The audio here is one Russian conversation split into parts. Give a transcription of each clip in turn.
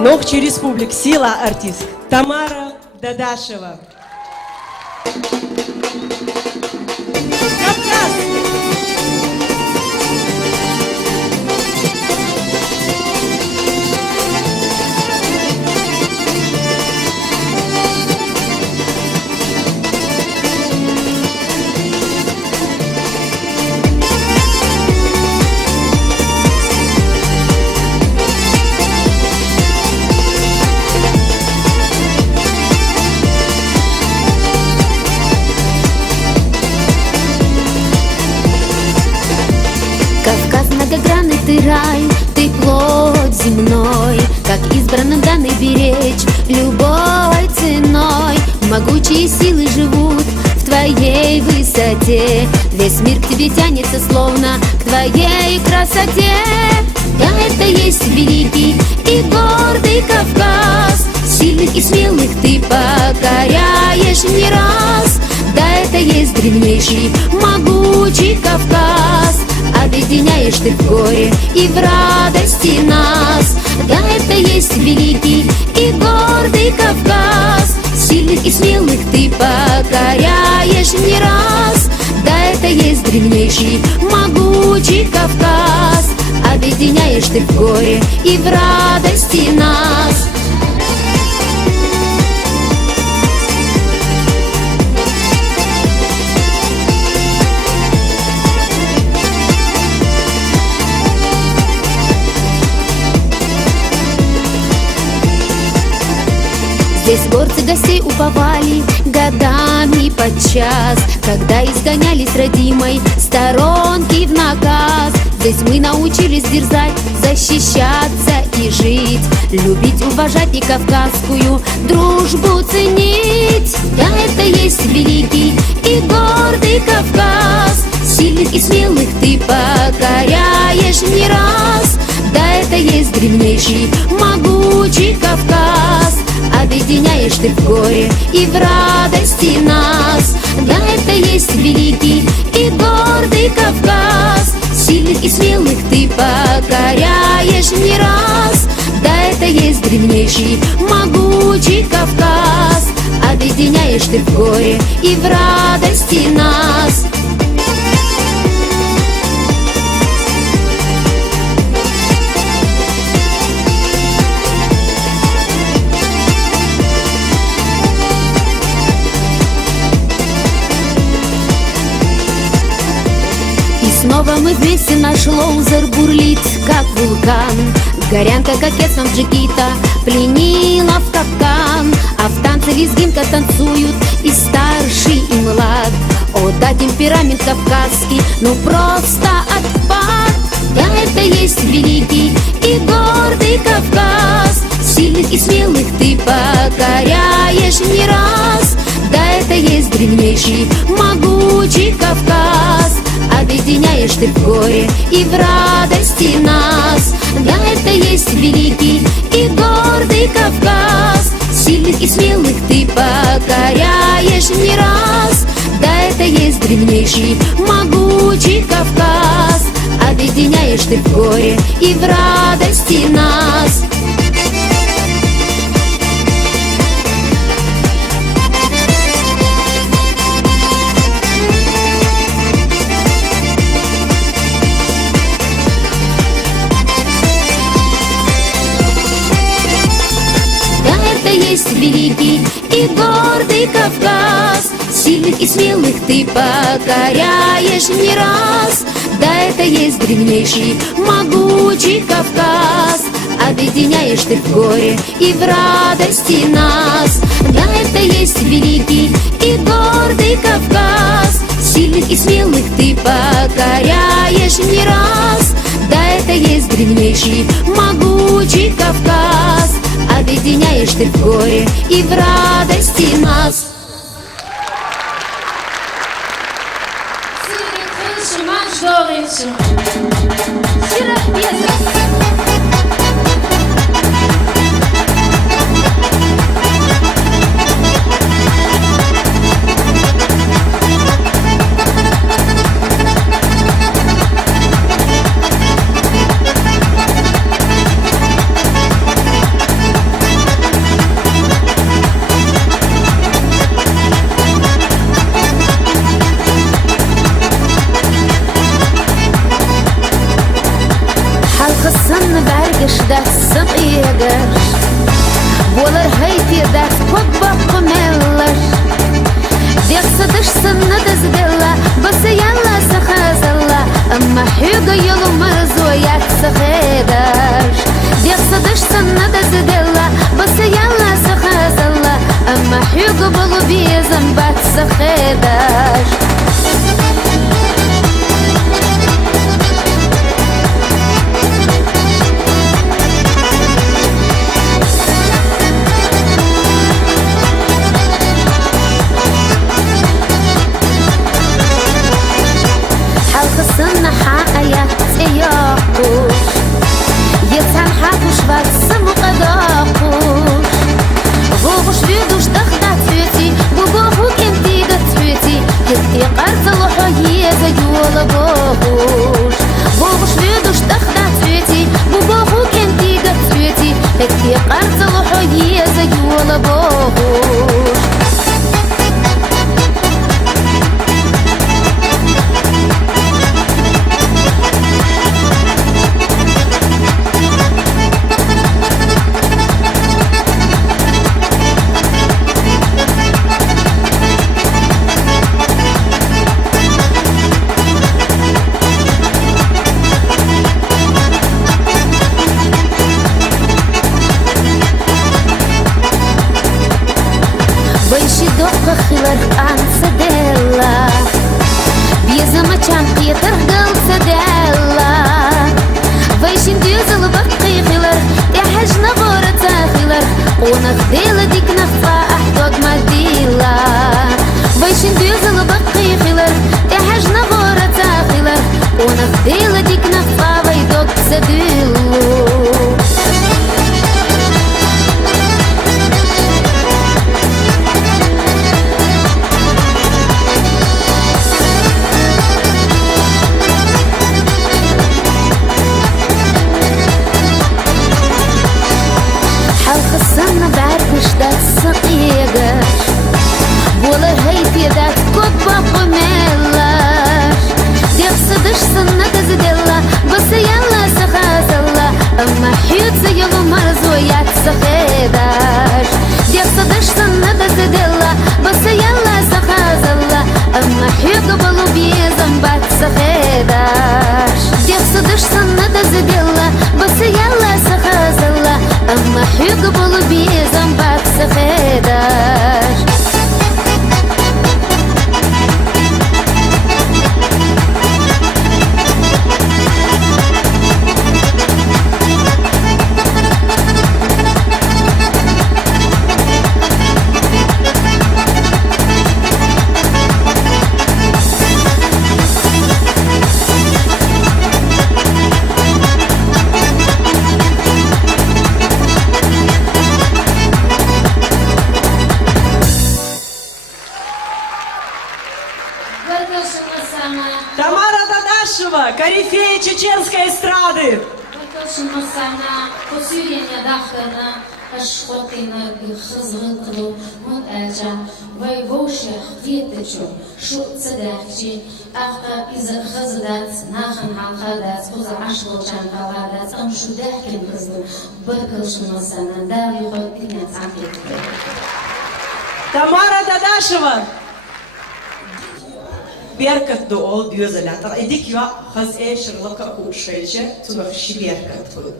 Ногчи Республик, сила артист Тамара Дадашева. Многогранный ты рай, ты плод земной, как избранным данный беречь любой ценой. Могучие силы живут в твоей высоте, весь мир к тебе тянется словно к твоей красоте. Да, это есть великий и гордый Кавказ, сильных и смелых ты покоряешь не раз. Да, это есть древнейший, могучий Кавказ, объединяешь ты в горе и в радости нас. Да, это есть великий и гордый Кавказ, сильных и смелых ты покоряешь не раз. Да, это есть древнейший, могучий Кавказ, объединяешь ты в горе и в радости нас. Здесь горцы гостей уповали годами подчас, когда изгонялись родимой сторонки в наказ. Здесь мы научились дерзать, защищаться и жить, любить, уважать и кавказскую дружбу ценить. Да, это есть великий и гордый Кавказ, сильных и смелых ты покоряешь не раз. Да, это есть древнейший, могучий Кавказ, объединяешь ты в горе и в радости нас. Да, это есть великий и гордый Кавказ, сильных и смелых ты покоряешь не раз. Да, это есть древнейший, могучий Кавказ, объединяешь ты в горе и в радости нас. Снова мы вместе, наш лоузер бурлит, как вулкан. Горянка кокетством джигита пленила в капкан, а в танце лезгинка танцуют и старший, и млад. О, да, темперамент кавказский, ну просто отпад. Да, это есть великий и гордый Кавказ, сильных и смелых ты покоряешь не раз. Да, это есть древнейший, могучий Кавказ, объединяешь ты в горе и в радости нас. Да, это есть великий и гордый Кавказ, сильных и смелых ты покоряешь не раз. Да, это есть древнейший, могучий Кавказ, объединяешь ты в горе и в радости нас. Есть великий и гордый Кавказ, сильных и смелых ты покоряешь не раз. Да, это есть древнейший, могучий Кавказ, объединяешь ты в горе и в радости нас. Да, это есть великий и гордый Кавказ, сильных и смелых ты покоряешь не раз. Да, это есть древнейший, могучий Кавказ, объединяешь ты в горе и в радости нас. видать кот меллаш Дексадыш сыннады здела Басыялла сахазалла Амма хюга юлу марзу як сахедаш Дексадыш сыннады здела Басыялла сахазалла Амма хюга болу безам бат сахедаш Сынна хаая цеяку Ецан хакуш ватсым кадакуш Вогуш видуш тахта цвети Бугоху кентига цвети Кетти карцалу хоеза юла богуш Вогуш видуш тахта цвети Бугоху кентига цвети Кетти карцалу хоеза юла богуш خلر أنسدلا بيزما چانقية ترقل سدلا ويشين ديوزل بقي خلر تحج نغورة خلر ونخديل ديك نخفى أحدود مديلا ويشين ديوزل بقي خلر تحج نغورة خلر ونخديل ديك نخفى ويدوك سدلو Сына бәркіш дәт сықиғыш Болыр хейпе дәт кот бақымелаш Дексыдыш сына дәзіделла Басыялла сахазалла Амма хюдзы юлу марзу як сахедаш Дексыдыш сына дәзіделла Басыялла сахазалла Амма хюга болу безам бат сахедаш Дексыдыш сына дәзіделла Басыялла сахазалла Амма хюга болу безам бат сахедаш Тамара Дадашева, корифея чеченской эстрады. Sana посиление дахтана ашхотина хызгылу мутача вайвоша хвитечо шу цедахчи ахта из хыздац нахан халхадац уза ашлчан халадац ам шудахкин хызду бакылшмасана да юхотина цахит Тамара Дадашева. Беркат доол дюзелятар. Эдик я хаз эшерлака кушейче тунах шиберкат фу.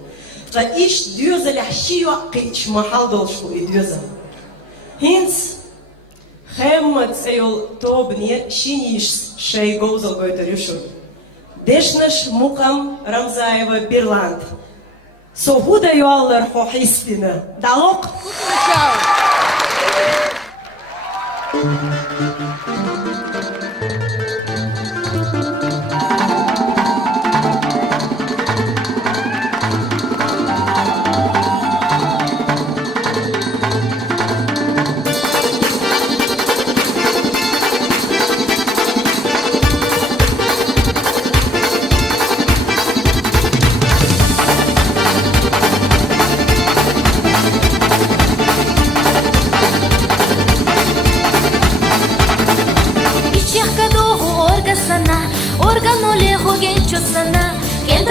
Та иш дюзеля шио кич махал долшку и дюзел. Хинц хэммат эйол тобни шиниш шей гоузал гойтерюшу. Дешнаш мукам Рамзаева Бирланд. Согуда юаллар хохистина. Далок.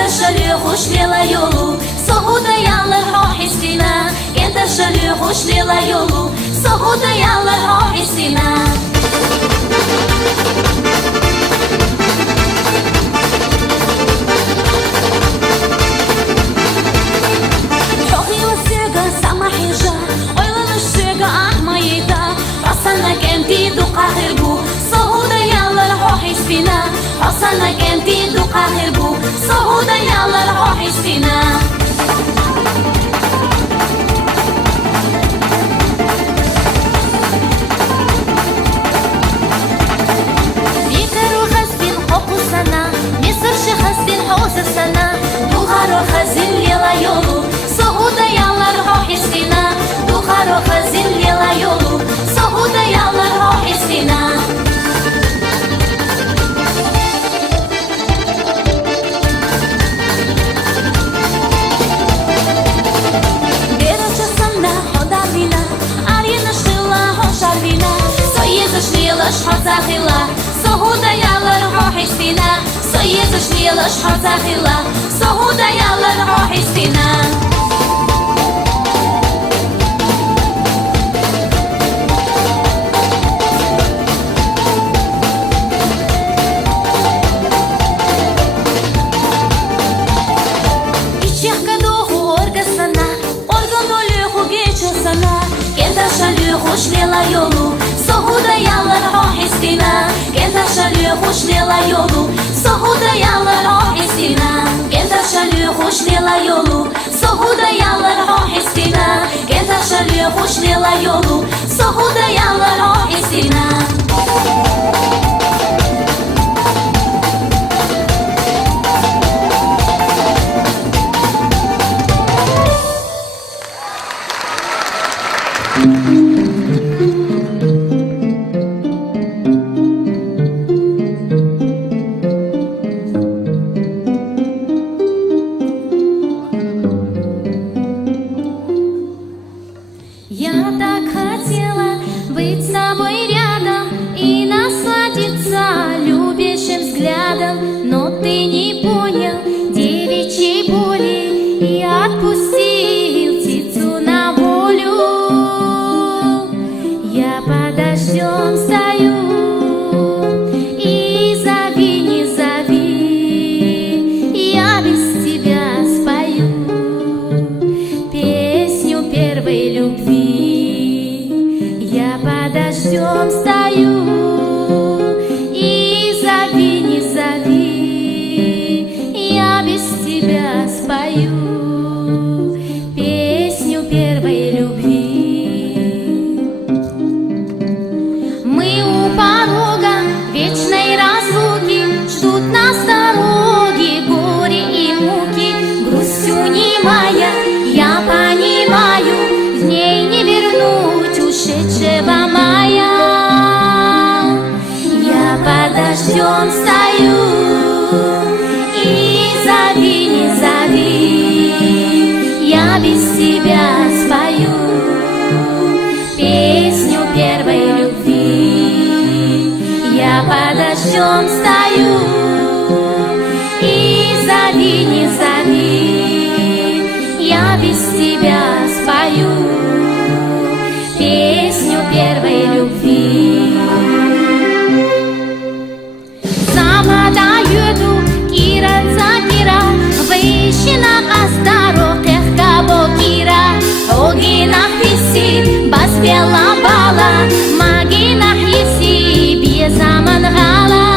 Шале хуш вела йолу, согуда ялла хохистина, кента шалю хушлила йолу, согуда ялар хохисина. Хохила сега сама хижа, ойланыш сега ахмаита, расана кенти дука хирбу, согуда ялар хохисина. Расана кенти дука хирбу, согуда ялар хохисина. Sana Duharo khazin lela yolu Sohuda yallar hohistina Duharo khazin lela yolu Sohuda yallar hohistina Берача самна ходавina Арина шила хошарвина Соеза шлила шхозахила Sohuda yallar hohistina Соеза шлила шхозахила Sohuda yallar hohistina Ичехка духу оргасана Органолюху гечасана Кента шалюху шлила йолу Sohuda yallar hohistina Кента шалюху шлила йолу Sohuda yallar hohistina Кента шалюху шлила йолу Sohuda yallar hohistina Кента шалюху шлила йолу Sohuda yallar hohistina Я так хотела быть с тобой рядом И насладиться любящим взглядом Но ты не понял девичьей боли И отпустил птицу на волю Я под дождем стою И зови, не зови Я без тебя спою Песню первой любви Я под дождем стою И зови, не зови Я без тебя спою Песню первой любви Мы у порога вечной разлуки Ждут нас дороги, горе и муки Грустью немая, я понимаю В ней не вернуть ушедшего мая Я под дождем стою И зови, не зови Я без тебя спою Песню первой любви Я под дождем стою И зови, не зови Я без тебя спою Песню первой любви Замада юду, кира закира Вышина астаро, кехкабо кира Огинах виси, басбела бала Магинах еси, безаман гала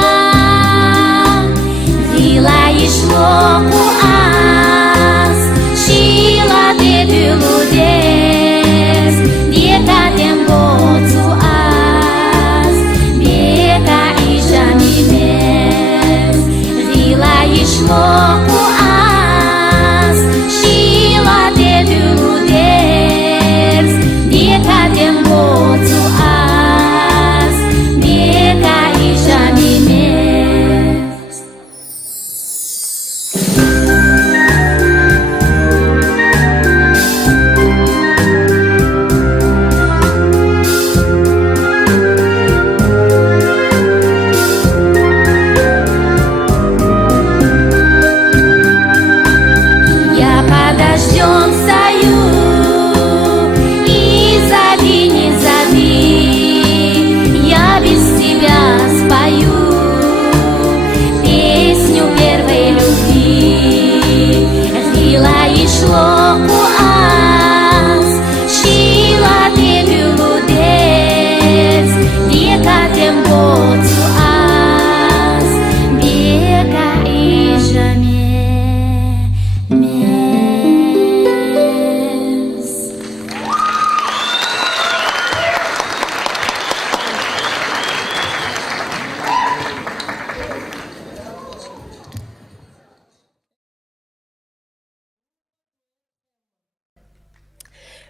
Вила ишлоку ас Шила деду лудес Дека тембоцу ас Бека ижа мимес Вила ишлоку ас Шила деду лудес Дека тембоцу ас Бека ижа мимес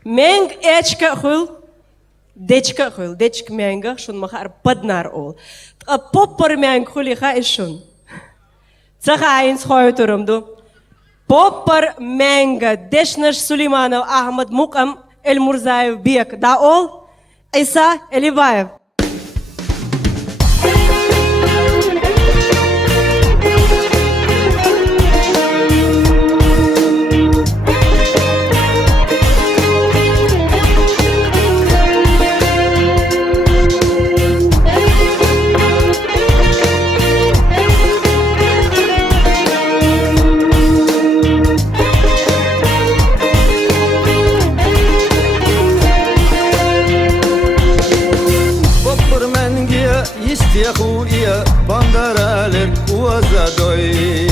Meng echka hul, dechka hul, dechk menga, shun machar padnar ol. A popper meng hulicha is shun. Zaga eens goeie do. Popper menga, deshnash Suleimanov, Ahmad Mukam, El Murzaev Bek, da ol, Isa Elibaev. Хуя бандaraler уазадой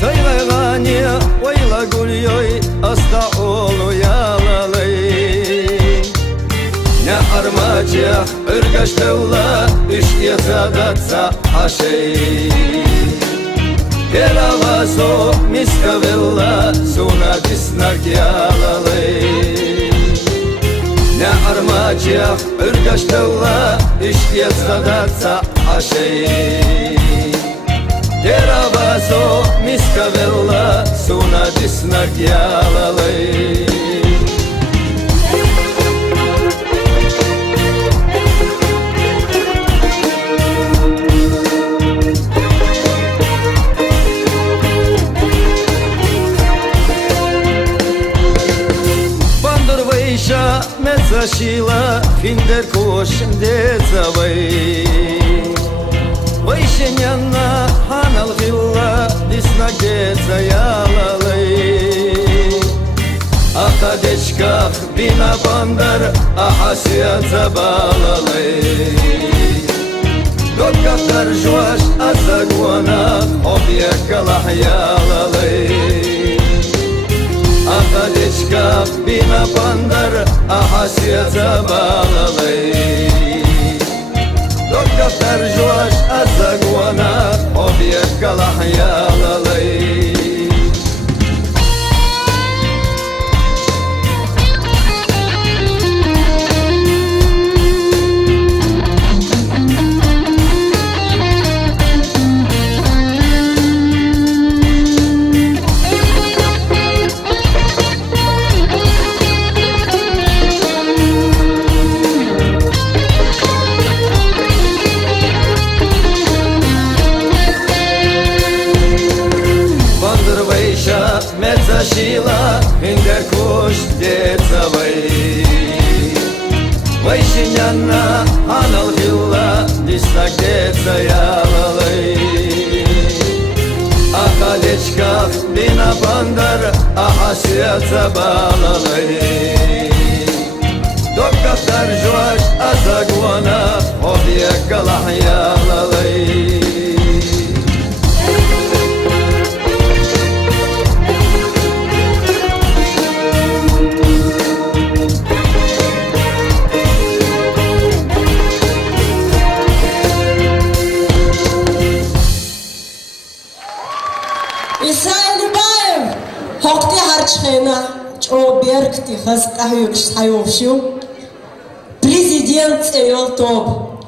Сайлагания ойла гульёй аста олу ялалай Не армачах ыргаштевла ишьязадатса ашей Еравасо мискавелла суна диснак ялалай Ne armacıya ırgaçtevla işkiye zadatsa aşeyi Deravazo miskavella suna disnak yalalay Мезашила финдер кошен децавай Вайшеняна ханал гилла диснак деца ялалай Ахадечках бина бандар ахасия забалалай Доткахтар жуаш азагуанах объекалах ялалай Ахадечках бина бандар ахасия забалалай Доткахтар жуаш азагуанах объекалах ялалай Мезашила финдер кош децавай Вайшеняна ханал гилла диснак деца ялалай Ахадечках бина бандар ахасия забалалай Доткахтар жуаш азагуана объекалах ялалай Хокти харчхена чоберкти хаскахюкш хайовшу президент Эйолтоп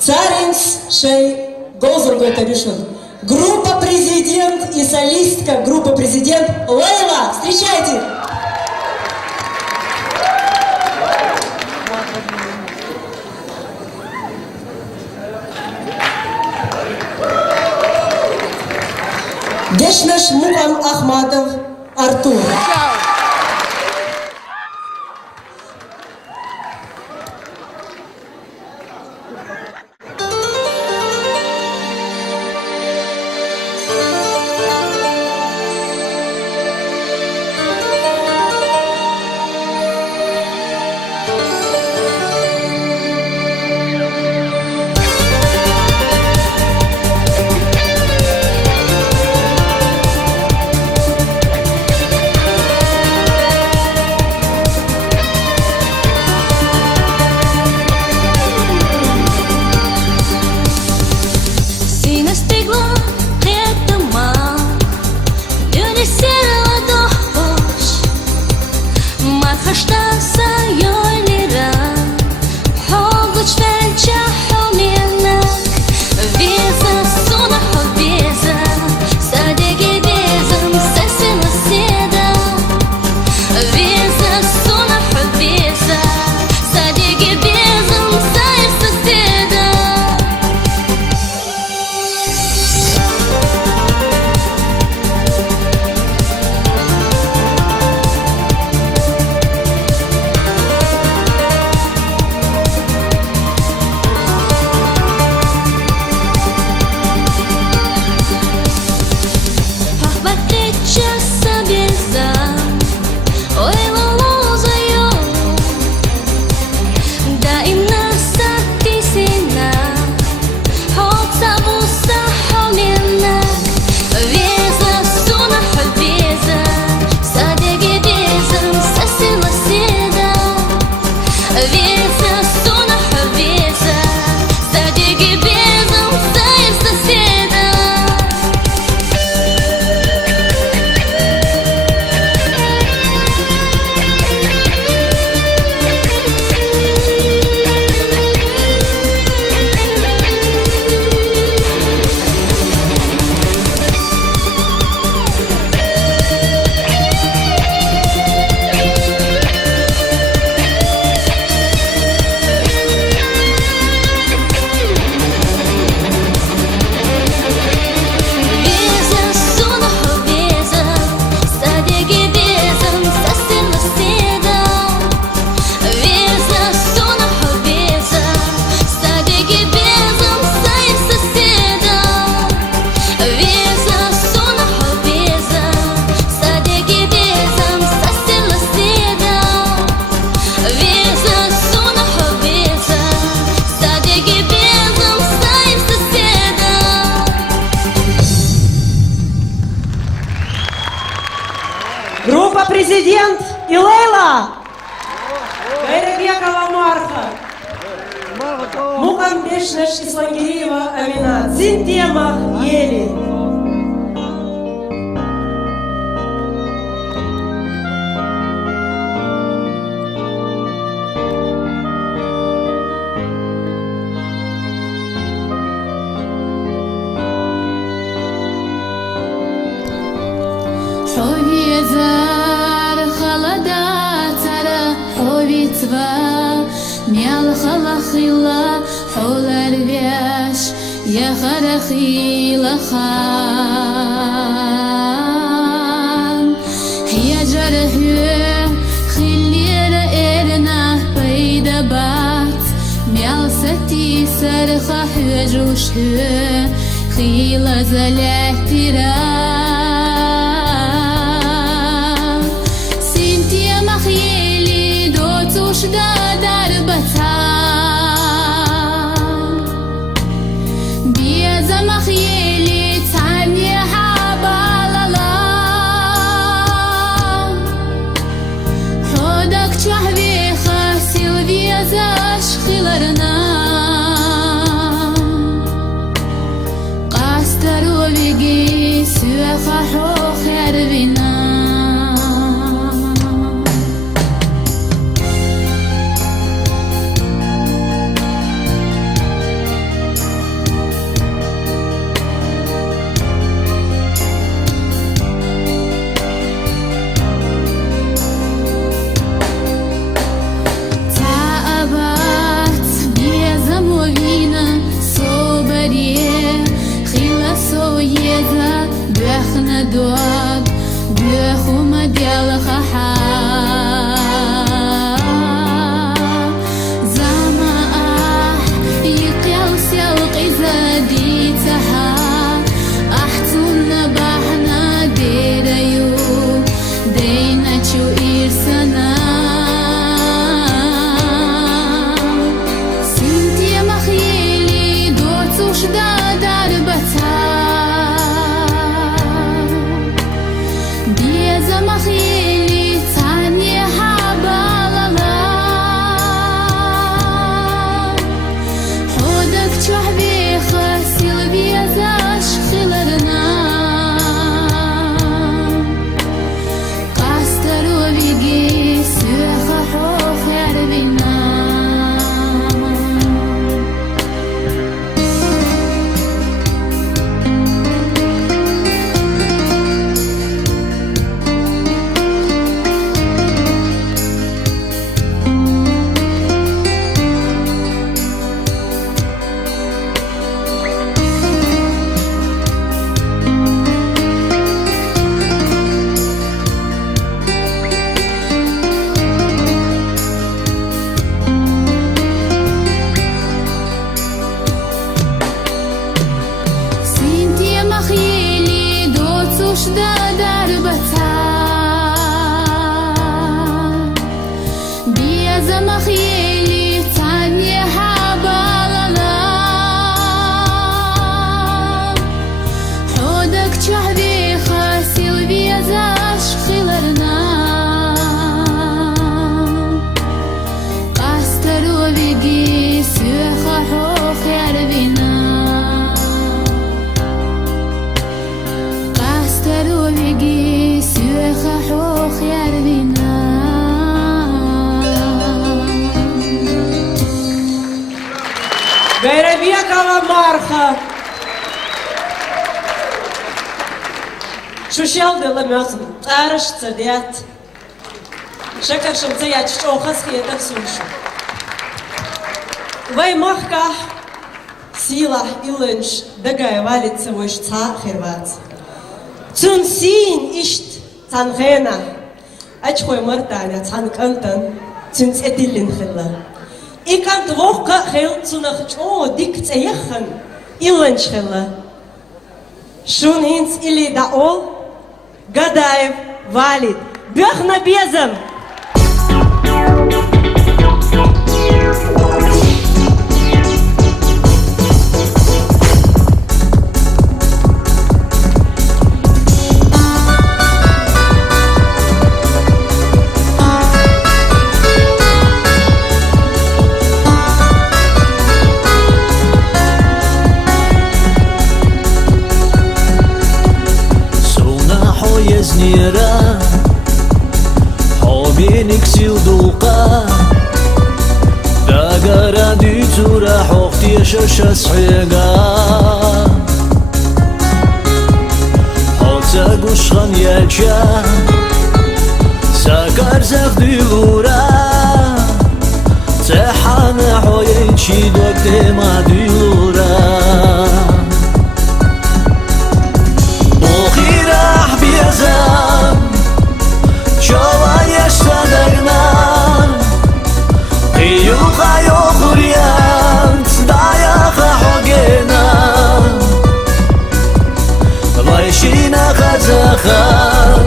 Царинс Шей Гозурготаришин группа президент и солистка группы президент Лейла. Встречайте! Дешнаш Мукам Ахматов Артур. президент и Лейла. Гайрабекова Марха. Мухамбешнаш Ислангириева Амина. Зинтемах Ели. Ховизар халада цара ховицва мял халахила холар вяш я харахила хан я жархе خلير إرنا بيدا بات мял сати сарха хвежуш خيلا زلاتيرا شدا در بطان بیازم خیلی تانی حبالالا خودک چهوی خاسی و بیازش خیلرنا قاستر و بگی سوی خحو خیر بینا دواب بيخوم ديال خحا زما يقيوس يلقي زادي تها احتون بحنا ديريو دينا چو إرسنا سنتي مخيلي دوتوش دار بتا مخيلي تاني حبالالا حودك چوحبي خاسيل بيازاش خيلرنا قاسترو بيجي سوخ حوخ يعربنا Гайрабекова Марха. Шушел деламёзм, араш цадят. Шакашем цаят чохас хиетах сушу. Вай махка сила и лынш дагай валится войш ца хервац. Цун син ишт цангена. Ачхой мартаня цан кантан цун цетилин хилла. Ik kan het ook heel zonnig, dik te jagen, illen schillen. Schon eens ili daol, Gadaev Walid, Bech na bezem. نرا حامینک سیل دوقا داگرا دیتورا حوختیش شسحیگا حوتا گوشخان یلچا ساکر زخدی لورا تحان حوین چی دوکت ما دیلورا بوخی راح بیزم شوایش صدرنا قیوخا یوخوریانت دایخا حوگینا وایشینا خزخان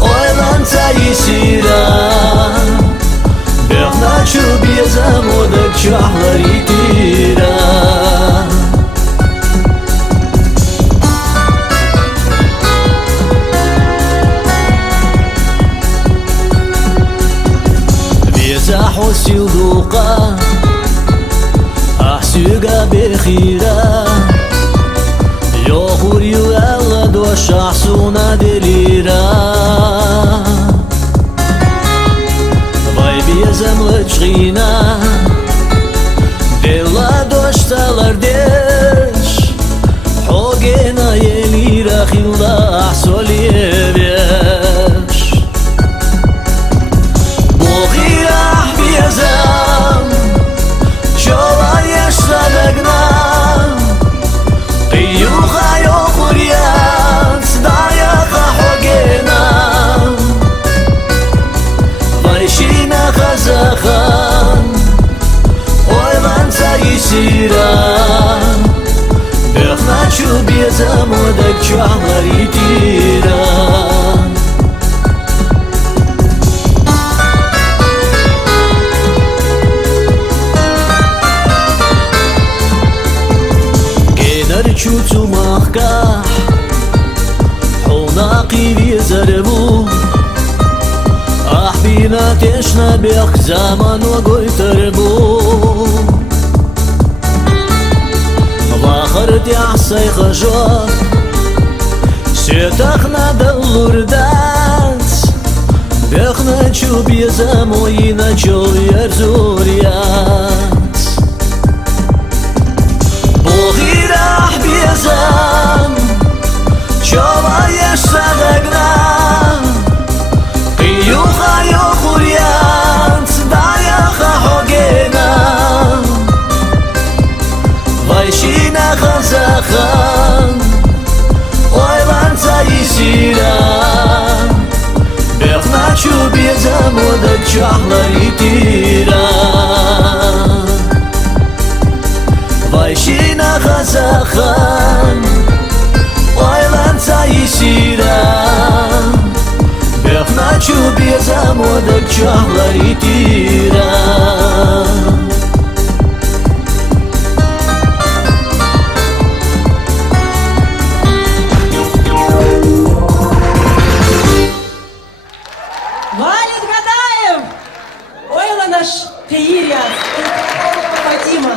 oylan tayisiran Bexna çu biezam odak çahlar itiran Biezah osil duqa Ahsuga bexira Yoxur yu alla doş ahsuna delira Biezam lăcina De la doștalar deș Hogena elira khilla solieveș Boghirah biezam Chola yeşla dagna Qiyuha yokhuriyat Dayaqa hogena Vayshina Kazakhan oylan tayisiran Bexna çu biezam odak çahlar itiran Genar çu tumahkah Hunaqi biezarbu Ahbina teshna bek zaman ogoy terbu Vahar tiahsay khajot Setakhna dallurdat Bexna çu biezam oyina çol yer zuriyat Boghirah biezam Çola yeşsa dagna Qiyuha yokhuriyat Dayaqa hogena Vayshina khazakhan oylan tayisiran Bexna çu biezam odak çahlar itiran Vayshina khazakhan oylan tayisiran Bexna çu biezam odak çahlar itiran Валит Гадаев! Ойла наш Каирия! Фатима!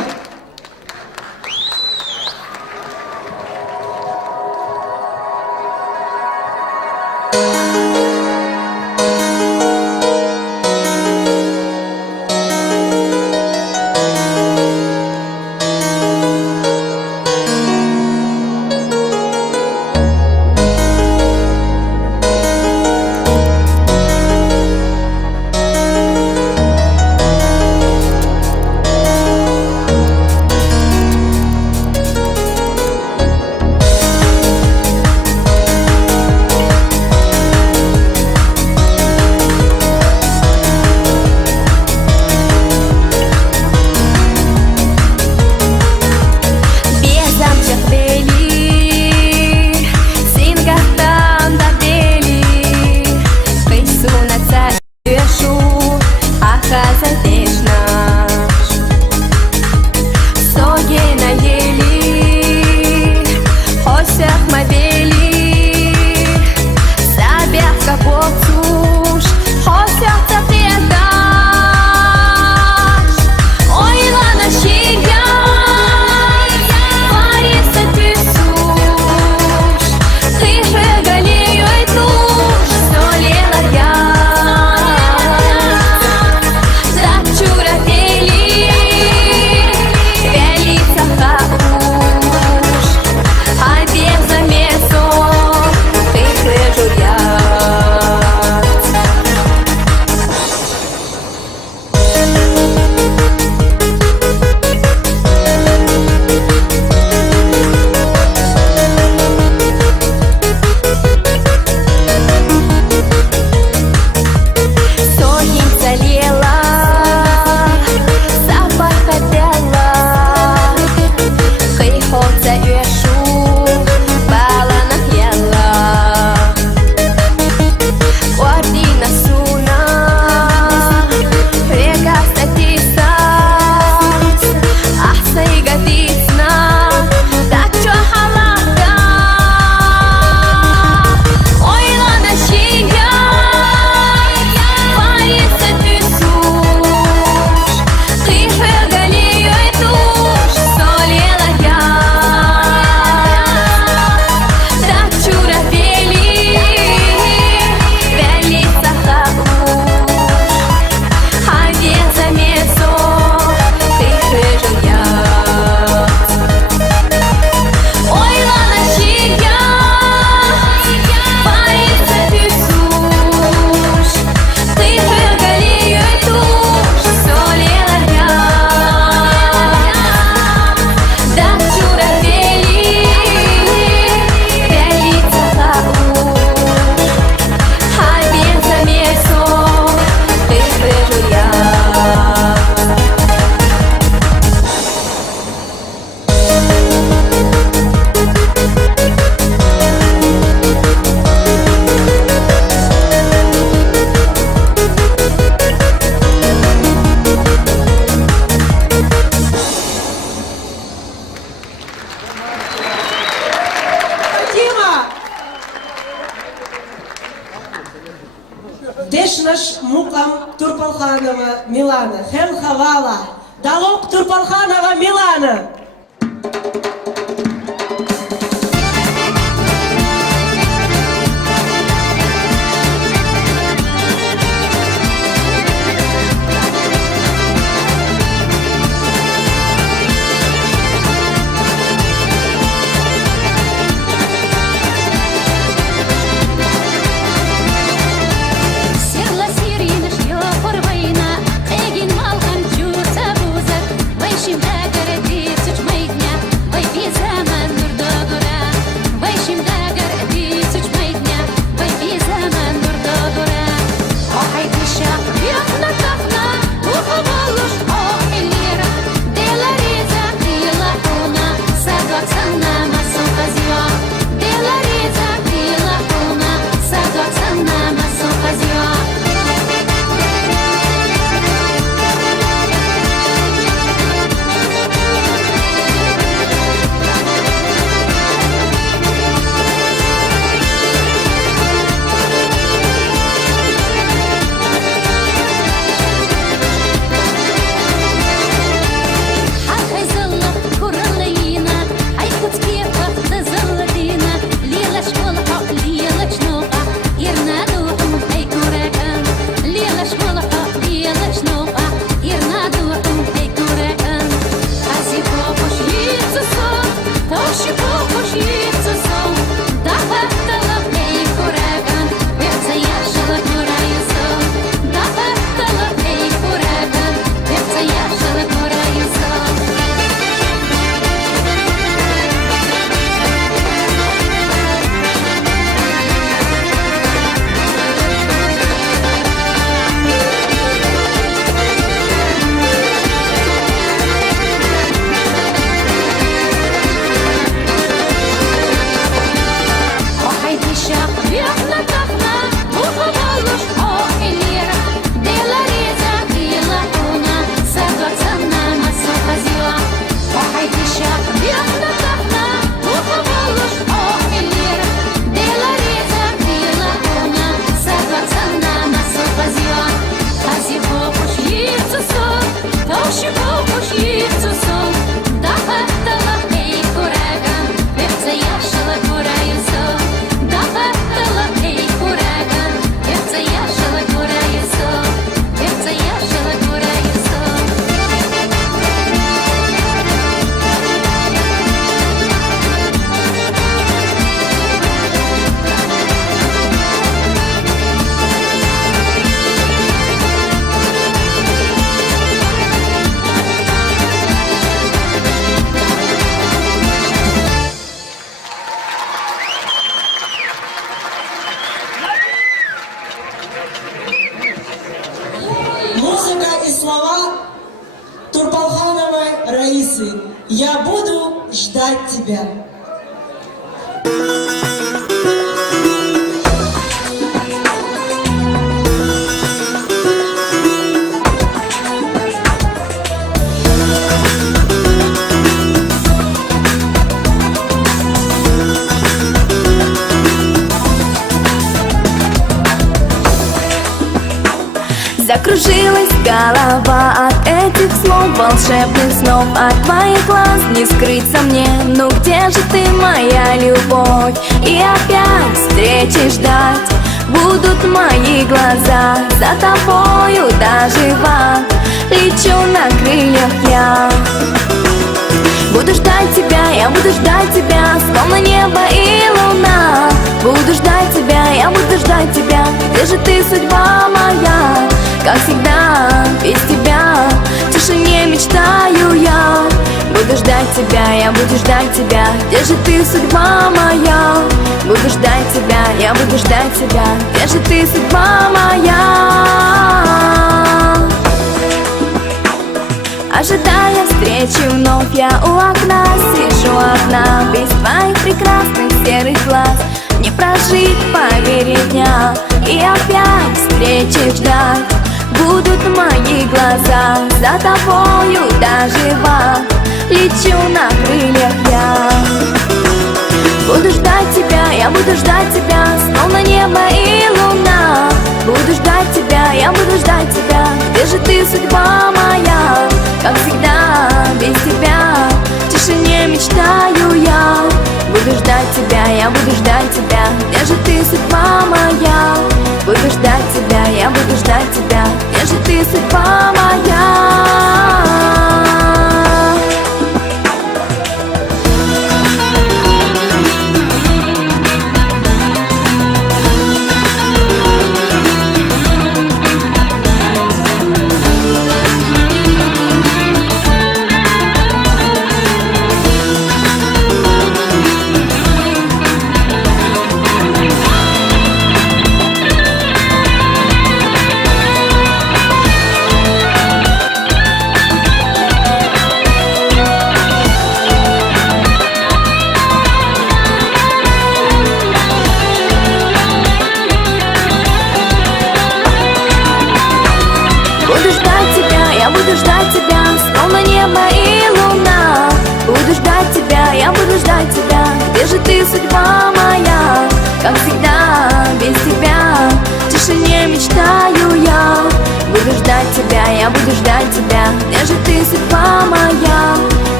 Деш наш Мукам Турпалханова Милана. Хел хавала. Далок Турпалханова Милана. Раисы, я буду ждать тебя. Закружилась голова от этих слов, волшебных снов, от твоих глаз не скрыться мне. Ну где же ты, моя любовь? И опять встречи ждать будут мои глаза. За тобою доживать, лечу на крыльях я. Буду ждать тебя, я буду ждать тебя, словно небо и луна. Буду ждать тебя, я буду ждать тебя, где же ты, судьба моя? Как всегда, без тебя в тишине мечтаю я. Буду ждать тебя, я буду ждать тебя, где же ты, судьба моя? Буду ждать тебя, я буду ждать тебя, где же ты, судьба моя? Ожидая встречи вновь, я у окна сижу одна. Без твоих прекрасных серых глаз не прожить, поверь, дня. И опять встречи ждать будут мои глаза. За тобою доживать, лечу на крыльях я. Буду ждать тебя, я буду ждать тебя, словно небо и луна. Буду ждать ты судьба моя. Как всегда, без тебя в тишине мечтаю я. Буду ждать тебя, я буду ждать тебя. Где же ты, судьба моя? Буду ждать тебя, я буду ждать тебя. Где же ты, судьба моя? Буду ждать тебя, словно небо и луна. Буду ждать тебя, я буду ждать тебя. Где же ты, судьба моя? Как всегда, без тебя в тишине мечтаю я. Буду ждать тебя, я буду ждать тебя. Где же ты, судьба моя?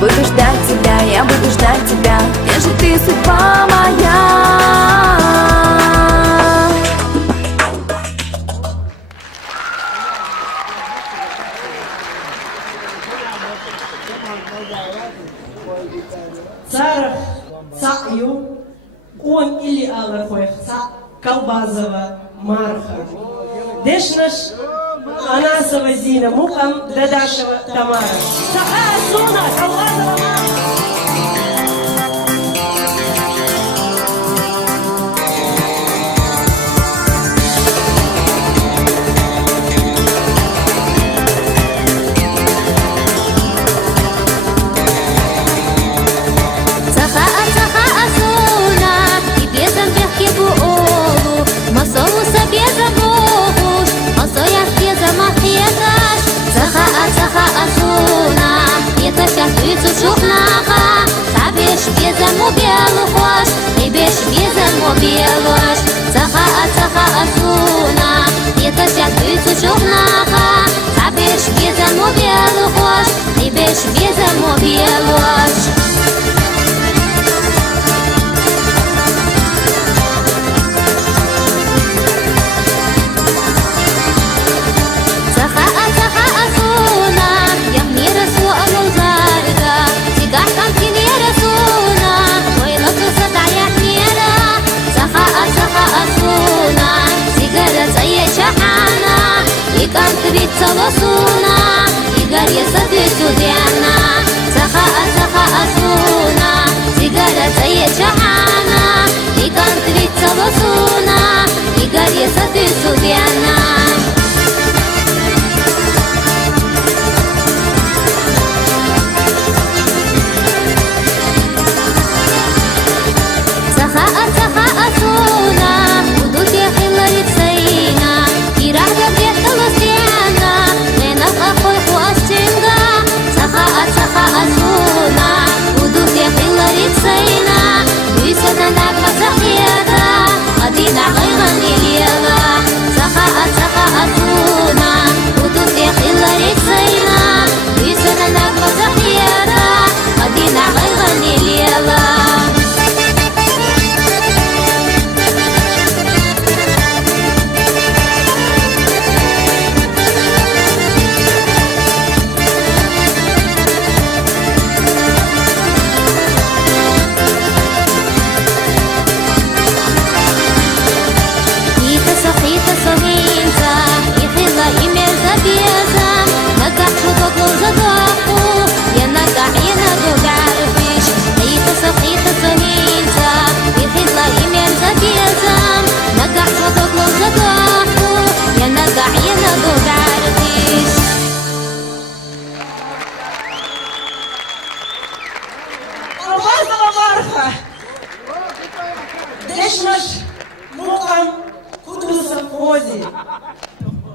Буду ждать тебя, я буду ждать тебя. Где же ты, судьба моя? Царах цаю, он или алахой ца, Колбазова Марха. Дешнаш Анасова Зина, Мухам Дадашева Тамара. Цаха Суна, Колбазова Марха. Шухнаха, сабеш безаму белу хош, и беш безаму белош. Цаха асуна, это сейчас ты шухнаха, сабеш безаму белу хош, и беш безаму белош. Кантрится лосуна, и горится ты сюдена. Цаха асуна, сигарета е чахана, и кантрится лосуна, и горится ты сюдена. Колбазова Марха. Дешнаш Мухам Кудусов Ози.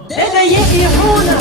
Это Еки Хуна.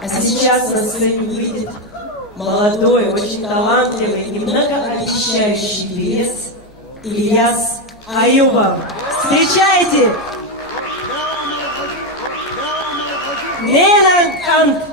А сейчас на сцене выйдет молодой, очень талантливый и многообещающий певец Ильяс Аюбов. Встречайте! Нейран Кант!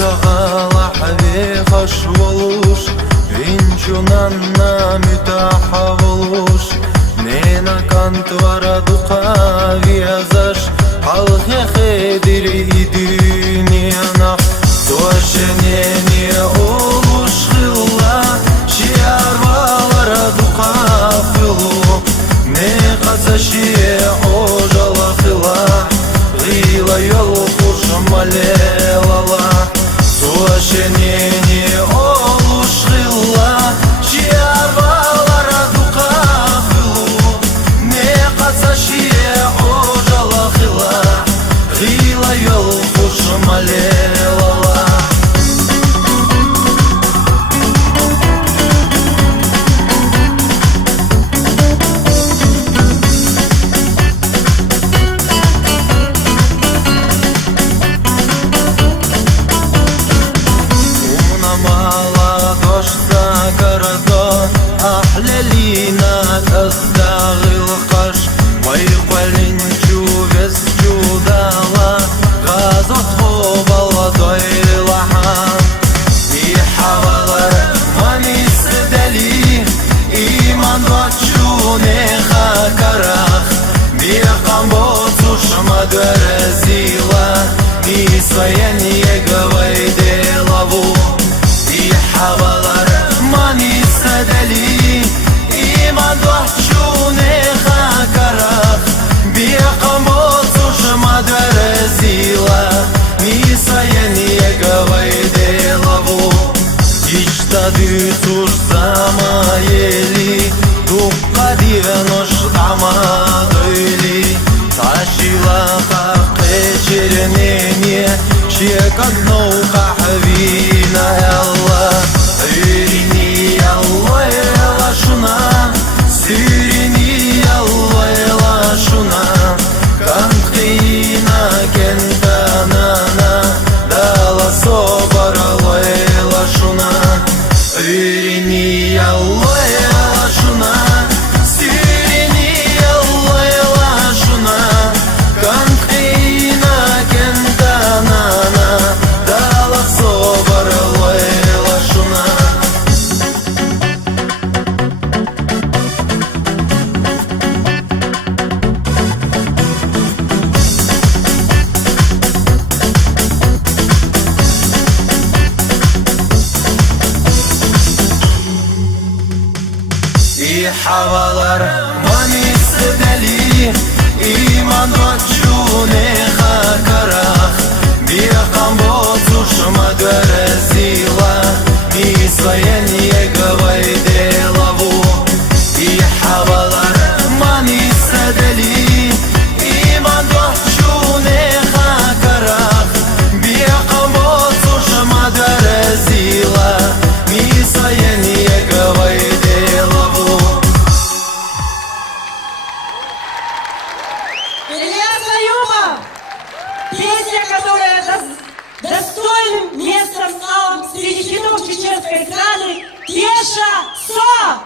Жағала хаве хош болуш Винчунанна мютаха болуш Нена кантвара духа вязаш Алхехе дили и дюнияна Туашенение олуш хилла Шиарвалара духа хилу Не хацашие ожала хила Гила йол хуш малелала Туашенение олуш хилла Шиарвалара духа хилу Не хацашие ожала хила Гила йол хуш малелала Лина тастагыл қаш Майқвалин чувес чудала Газот хобала дойлахан И хавалар манис дали Иман вачунеха карах Бехам боцуш мадверзила И свояние гавайде лаву И хавалар манис дали Иман вачунеха карах Бехам боцуш мадверзила И свояние гавайде лаву Иштады туш замаели Дукка дивенош дамадыли Ташила хақы чернение Чекат наука хавина элла Үйрени алла эла шуна Сүйрени алла эла шуна Канқина кентанана Дала собарала эла шуна Үйрени алла эла шуна Сүйрени алла эла шуна Канқина кентанана Дала собарала эла шуна И хавалар манис дали Иман вачунеха карах Бехам боцуш мадверзила И свояние гавайде лаву И хавалар манис дали Иман вачунеха карах Бехам боцуш мадверзила И свояние гавайде лаву Ильяс Аюбов! Песня, которая достойным местом стала среди хитов чеченской эстрады Кеша Со!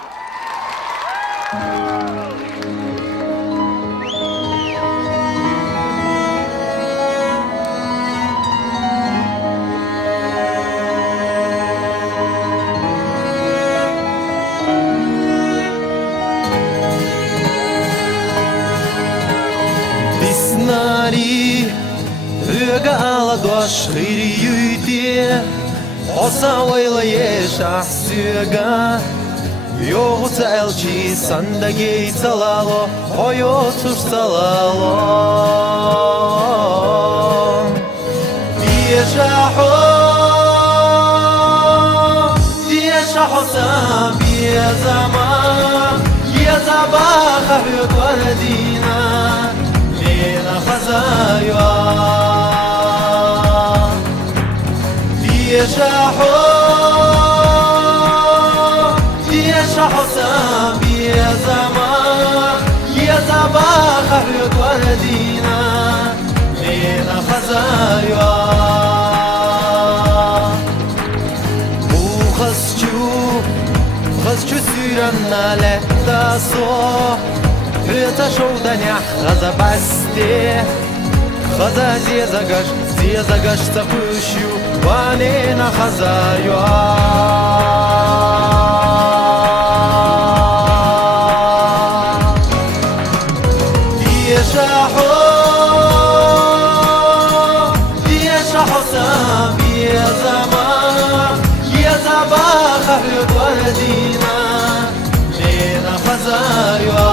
Веснари Рыгала дош хирюйте Оса ойлаеш ахсюга Йогу цэлчи сандагей цалало Ойо туш цалало Диешахо сам биезама Езабаха бюквадина Мена хазайва Диешахо сам биезама Езабаха бюквадина Мена хазайва Хасчу сюраннале тасо Это шоуданях хазабасте Хаза зезагаш цапущу Ванена хазаюа Диешахо сам биезама Езабаха бюквадина Мена хазаюа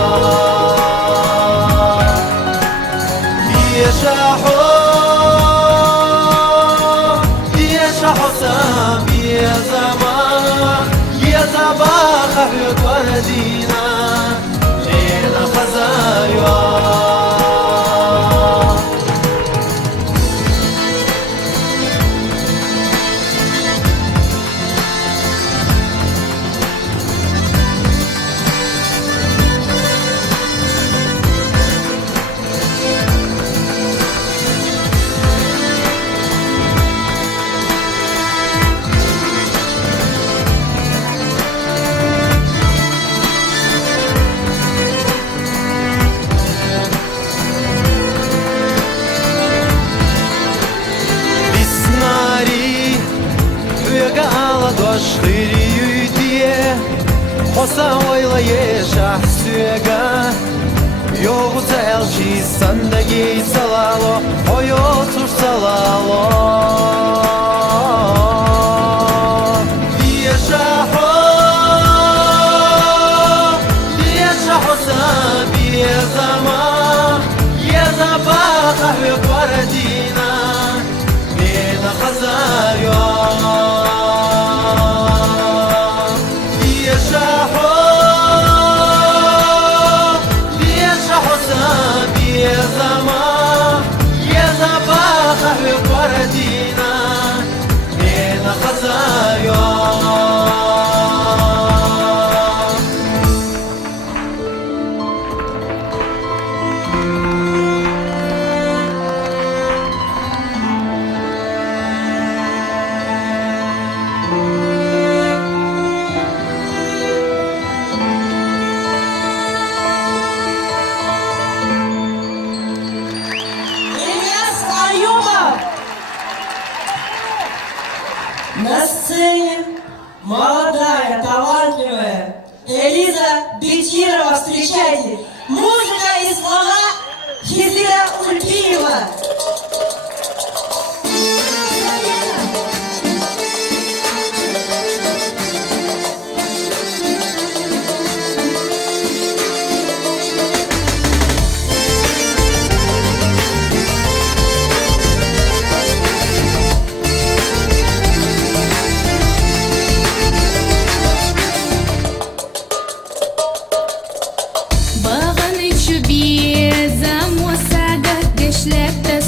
Диешахо сам биезама Езабаха бюквадина Мена хазаюа Шхирюйте, Хоса ойлаеш ахсюга Йогу цэлчи сандагей цалало Ойо туш цалало Диешахо сам биезама Езабаха бюквадина Мена хазаюа Езабаха бюквадина Мена хазаюа На сцене молодая, талантливая Элиза Бекирова. Встречайте! Музыка и слова Хизира Ульпиева. Bağını çubiye zamosagak geçlepte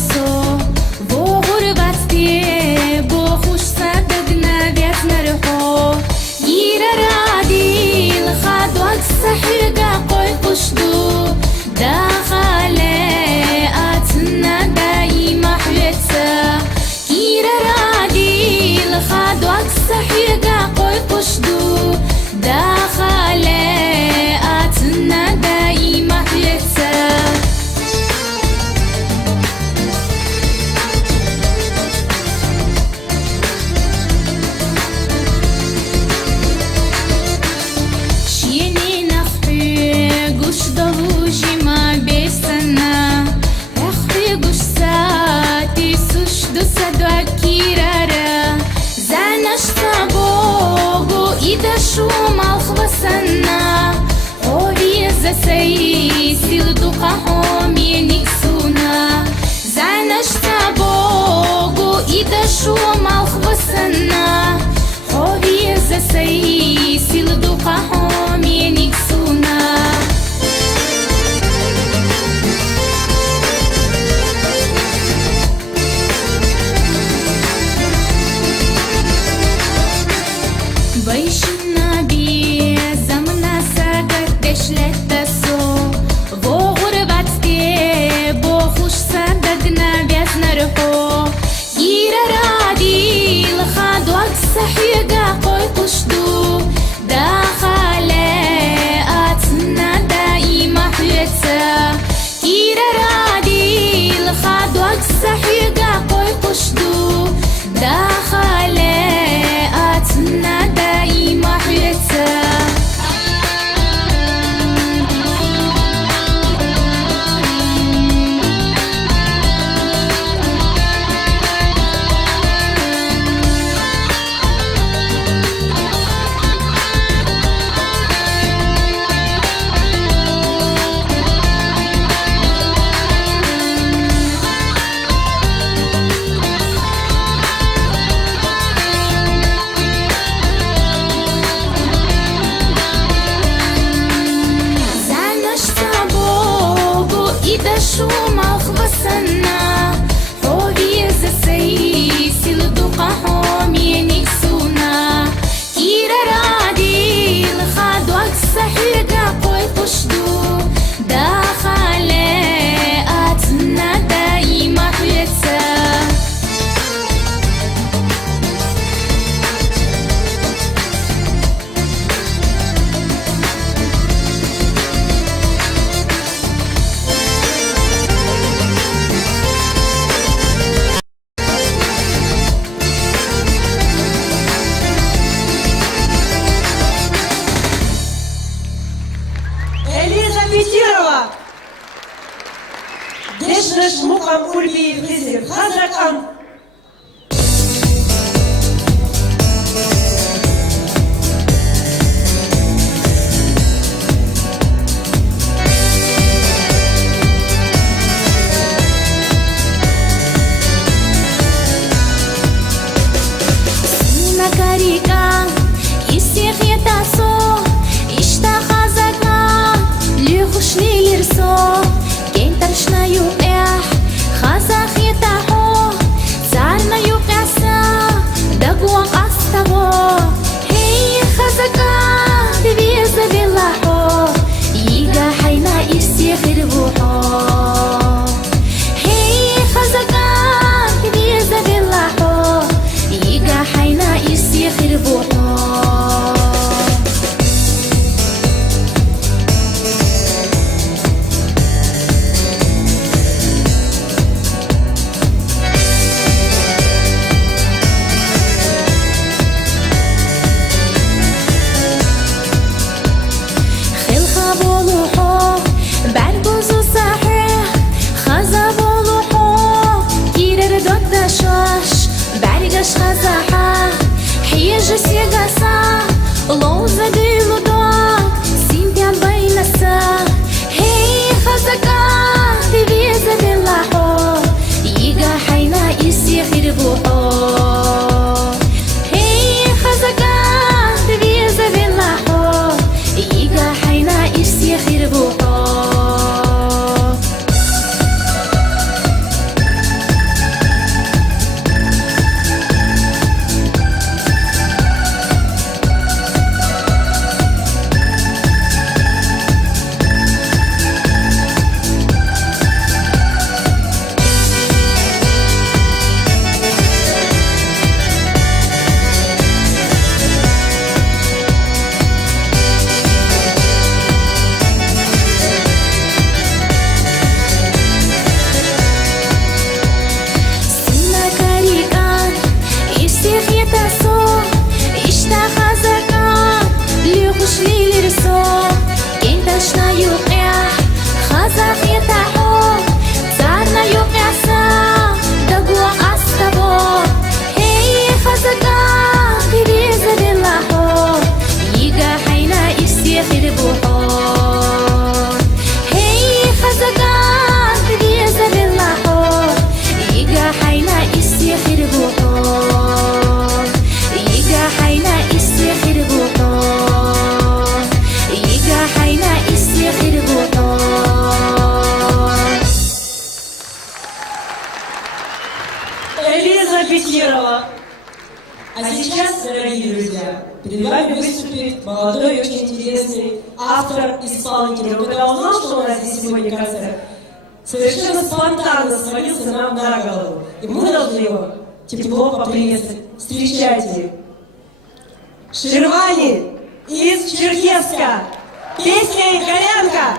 Дешнеш мукам ульби хизир хазакан. На карика из всех етасо ишта хазака люхушли лирсо кентаршна юэх хазах етахо царна юкаса дагуак аставо хей хазака девиза белахо ига хайна из всех ирвухо хей хазака девиза белахо ига хайна из всех ирвухо. خلخة بولوحو بعربوزو صحيح خزا بولوحو كيرر دوت دشاش بعرقش خزاحا حيج سيقاسا لوزة ديلو دوت سيمتيان بينسا هي خزاكا ديفيزة دلاحو ييقا حينا إسي خيربوحو هي خزاكا ديفيزة دلاحو ييقا حينا إسي خيربوحو. Сына карикан из всех етасо ишта хазакан люхушли лирсо кенташна юкэх хазах етахо царна юкяса дагуак аставо хей хазакан девиза белахо ига хайна из всех ирвухо хей хазакан девиза белахо ига хайна из всех ирвухо ига хайна из всех ирвухо ига хайна из всех ирвухо. Элиза Петерова. А сейчас, дорогие друзья, перед вами выступит молодой, очень интересный автор, исполнитель. Вы когда узнал, что у нас здесь сегодня концерт, совершенно спонтанно свалился нам на голову. И мы должны его тепло поприветствовать. Встречайте. Ширвани из Черкесска. Песня «Горянка».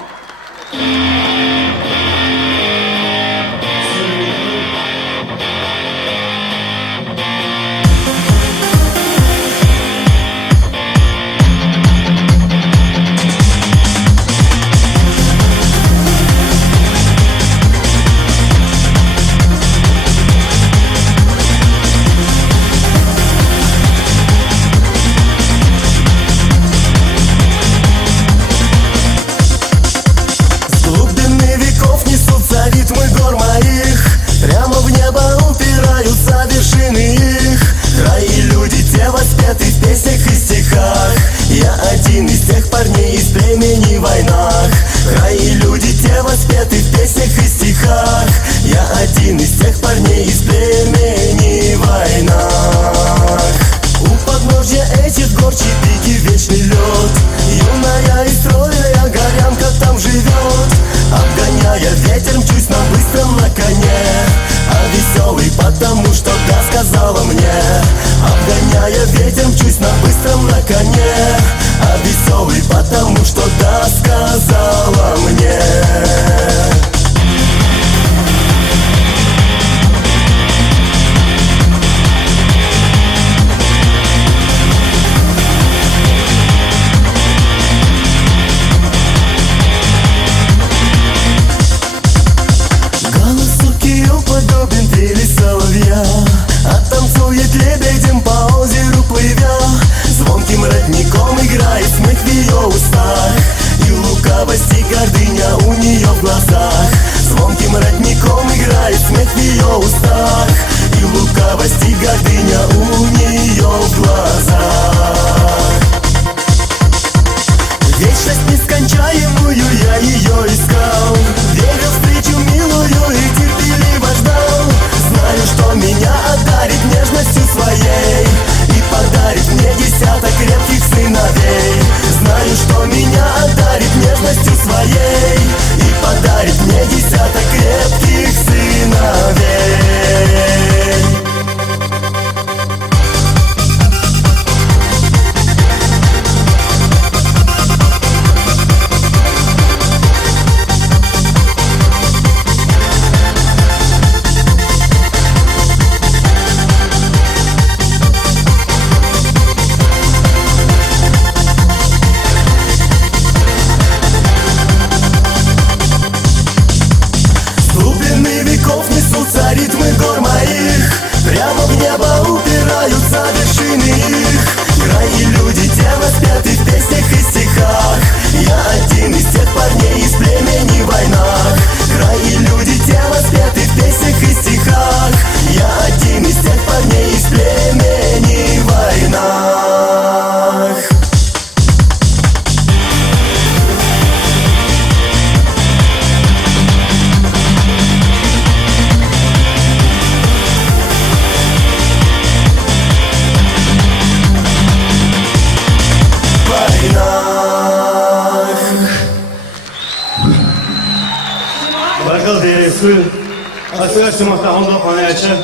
Eskul Asıl Mahtamondo Xonayachi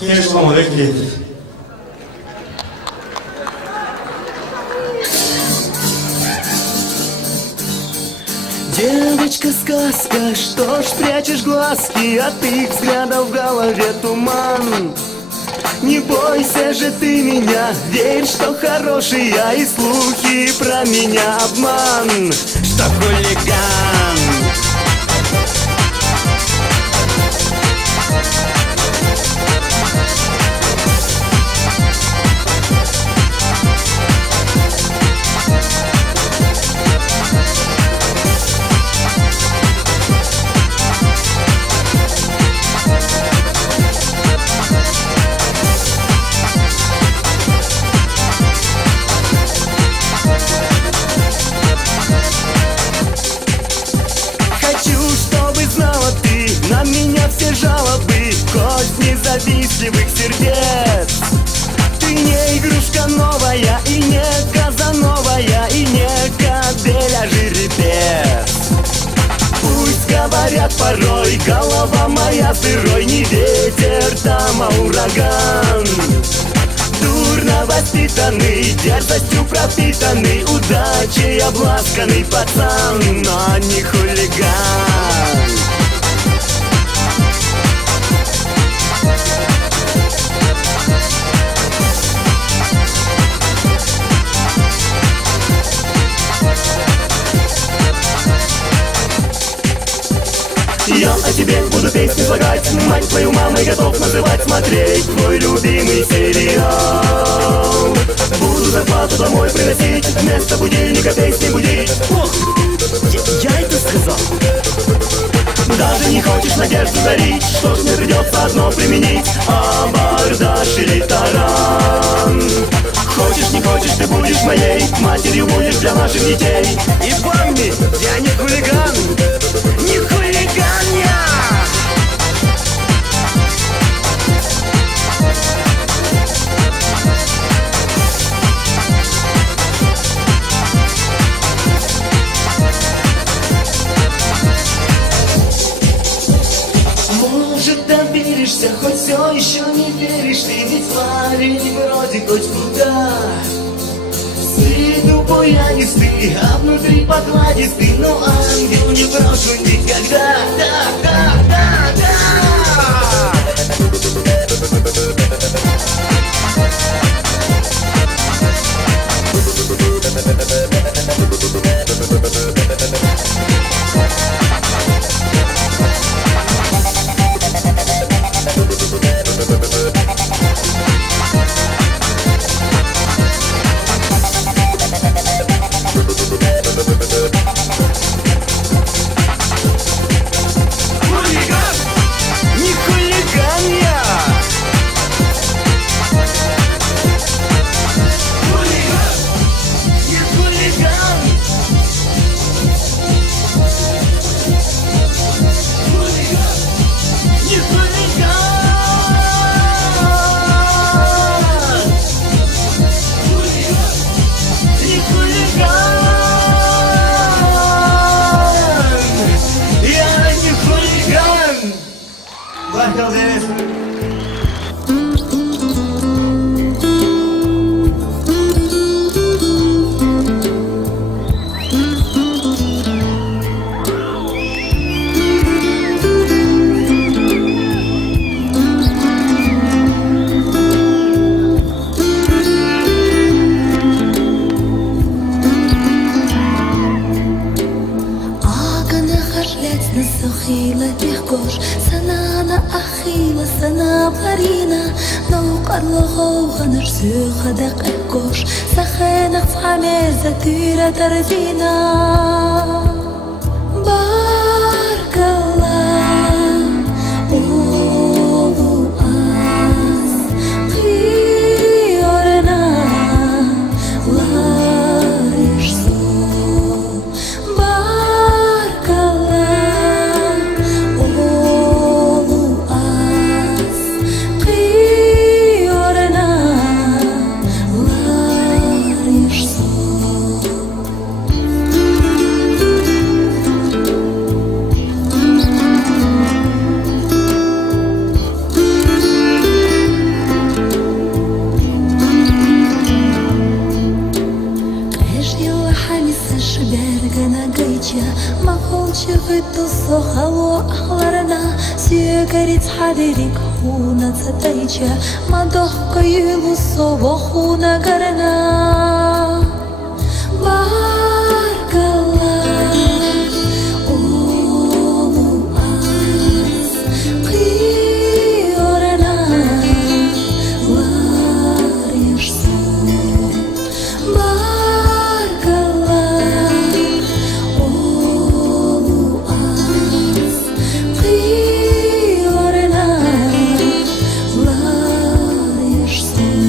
kelish tomonga keldik. Девочка, сказка, что ж прячешь глазки, от их взглядов в голове туман. Не бойся же ты меня, верь, что хороший я, и слухи про меня обман, что хулиган. Все жалобы, кость независтливых сердец. Ты не игрушка новая, и не казановая, и не кадель, а жеребец. Пусть говорят порой, голова моя сырой, не ветер там, а ураган. Дурно воспитанный, дерзостью пропитанный, удачей обласканный пацан, но не хулиган. Я о тебе буду песни слагать, мать твою мамой готов называть, смотреть твой любимый сериал. Буду зарплату домой приносить, вместо будильника песни будить. Ох, я это сказал. Даже не хочешь надежду дарить, что ж мне придется одно применить: абордаж или таран. Хочешь, не хочешь, ты будешь моей матерью, будешь для наших детей. И помни, я не хулиган, не хулиган я. Может, доверишься, хоть все еще не веришь, ты ведь парень вроде хоть куда. С виду буянистый, а внутри покладистый, но ангел не брошу никогда. Царит хадерик хуна цатайча, мадох каюлу собохуна гарна. Баркала, олу аз, киорена, ларишсон. Баркала, олу аз, киорена, ларишсон.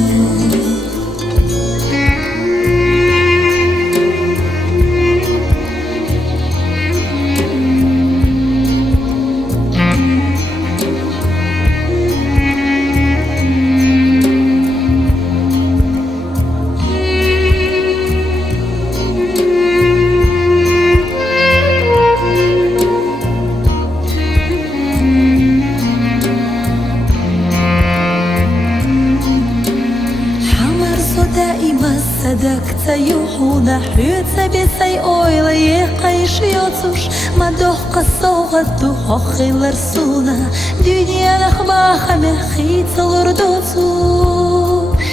حمر دائما صدقت يوحونا حيوت بسي اويل يقايش يوتوش ما دوح قصوغة دوح خيل رسونا دنيا نخباخ مخيت الردوتوش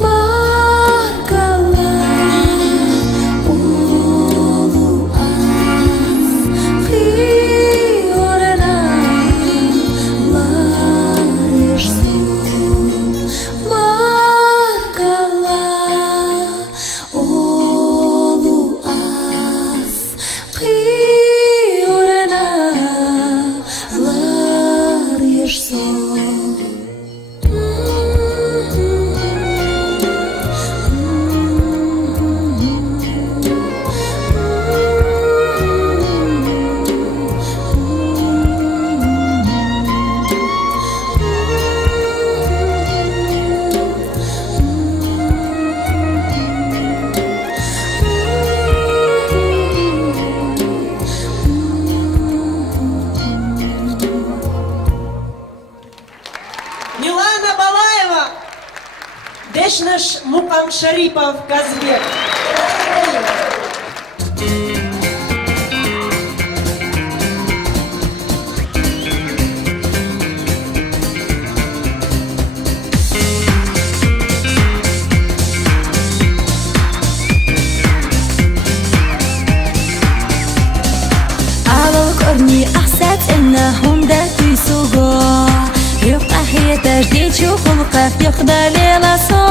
بارك الله قولوا أس خيورنا الله يرسول بارك الله قولوا أس خيورنا الله يرسول Милана Балаева, Дешнаш Мукам Шарипов Казбек. أول كورني أحسد إنهم دا تيسوغو يبقى هي تجديد شو خلقه يقضى ليلة صو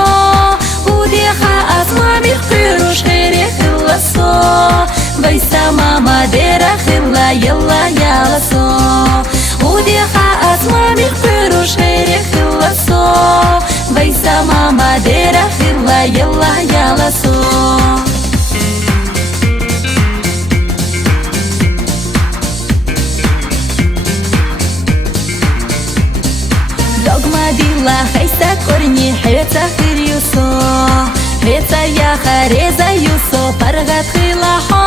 ودي خا أسمع بيخيروش غيري خلا صو بيسا ماما ديرا خلا يلا يلا صو ودي خا أسمع بيخيروش غيري خلا صو بيسا ماما ديرا خلا يلا يلا صو Dogma dila heisa korni heta khiriuso heta ya khareza yuso pargat khila ho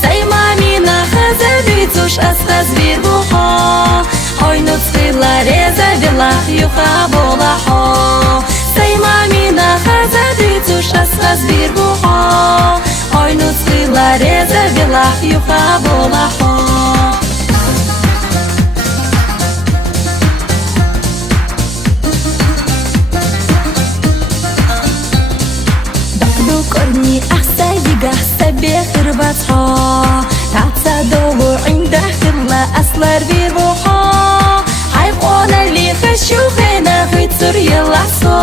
say mamina khazabitush asqaz virbuho hoynut khila reza vela yuha bola ho say mamina khazabitush asqaz virbuho hoynut khila reza vela yuha bola ho كورني أحسن يجح سبيخ ربطها تعطى دور عنده كلا أصلر بيروحا حيقونا اللي خشو خينا خيت سوريا لحصو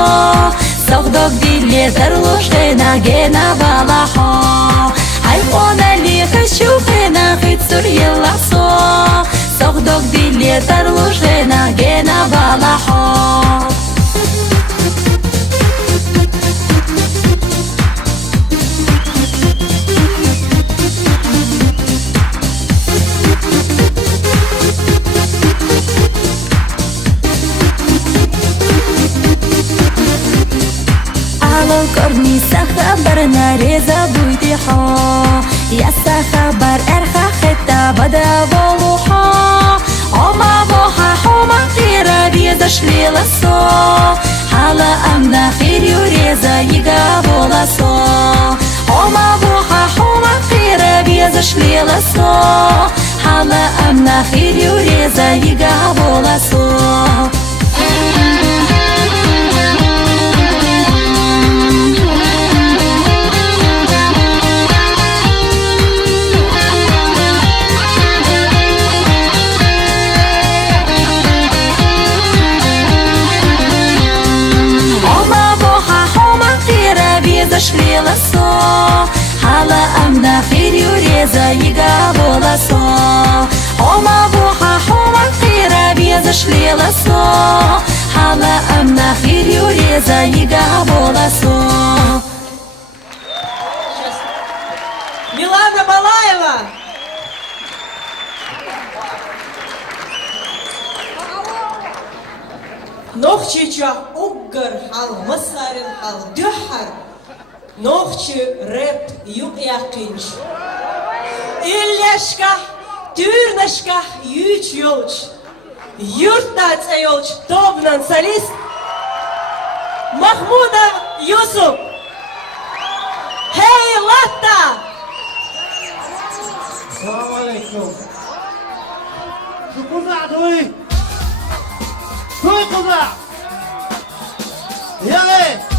صغدق دي اللي درلوش خينا جينا بلاحا حيقونا اللي خشو خينا خيت سوريا لحصو صغدق دي اللي درلوش خينا جينا بلاحا كورني سخبرنا ريزا بويديحا يا سخبر ارخا خطا بدا بولوحا عما بوحا حوما خيرا ريزا شليلا صو حالا امنا خير يوريزا يقا بولا صو عما بوحا حوما خيرا ريزا شليلا صو Hala amna khir yureza yiga bolaso Шлила со, hala amna khir yureza yiga bolaso. Oma boha homa khira biza шлила со, hala amna khir yureza yiga bolaso. Милана Балаева. Нохчича уггар хал масарин хал дюхар. Нохчи рэп юг яқинч. Ильяшка, тюрнашка, юч ёлч. Юртац ёлч, тобнан солист. Махмудов Юсуп. Хей, Латта! Assalamu alaikum. Şu kızlar duy. Duy kızlar. Yani.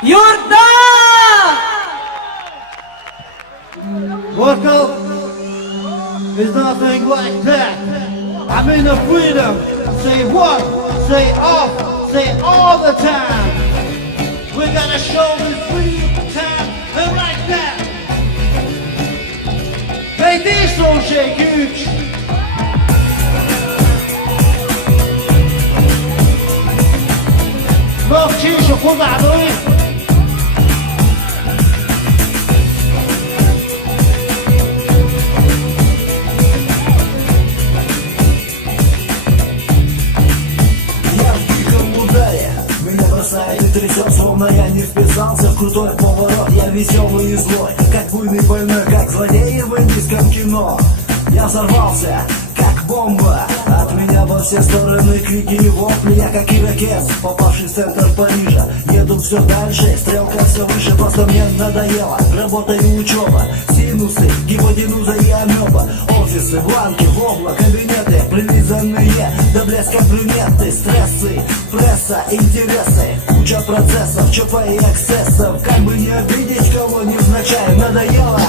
Yurtda! Vocal is nothing like that. I mean the freedom. Say what? Say off. Say all the time. We gotta show this freedom time and like that. Hey, this so shake huge. Mokçi şoku dağılıyor. Бросает и трясет, словно я не вписался в крутой поворот. Я веселый и злой, как буйный больной, как злодей в индийском кино. Я взорвался, как бомба. От меня во все стороны крики и вопли. Я как ирокез, попавший в центр Парижа. Еду все дальше, стрелка все выше. Просто мне надоело работа и учеба. Синусы, гипотенуза и амеба. Офисы, бланки, вобла, кабинеты прилизанные до блеска брюнеты. Стрессы, пресса, интересы. Куча процессов, ЧП и эксцессов. Как бы не обидеть кого невзначай, надоело.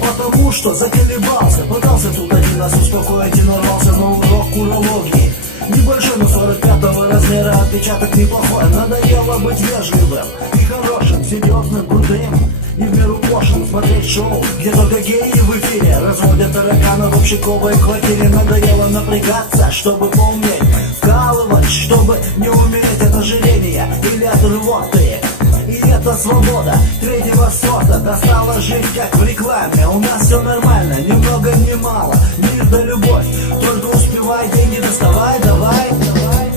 Потому что заколебался. Пытался тут один раз успокоить и нарвался на урок урологии. Небольшой, но 45-го размера, отпечаток неплохой. Надоело быть вежливым и хорошим, серьезным, крутым и в меру пошлым. Смотреть шоу, где только геи в эфире разводят тараканов в общаковой квартире. Надоело напрягаться, чтобы поумнеть, вкалывать, чтобы не умереть от ожирения или от рвоты. И это свобода третьего сорта. Достало жить как в рекламе. У нас все нормально, ни много ни мало. Мир да любовь, только успевай, деньги доставай, давай, давай.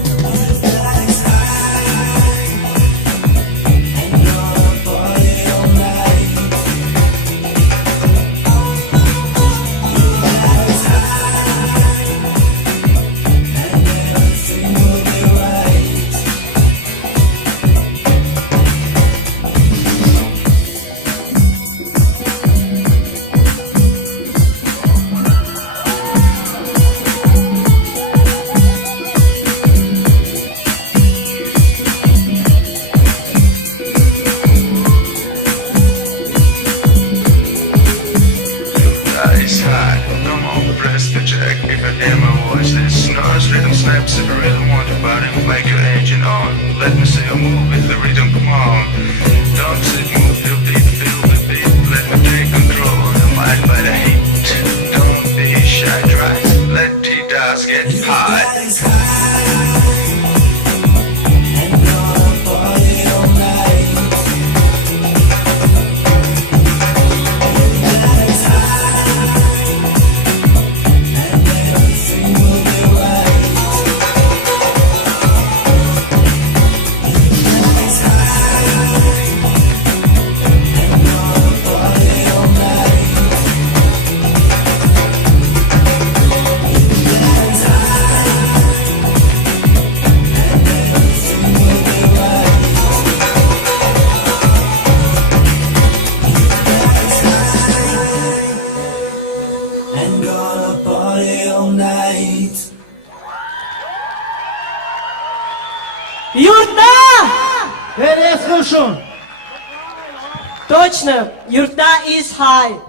Точно, Yurtda is high.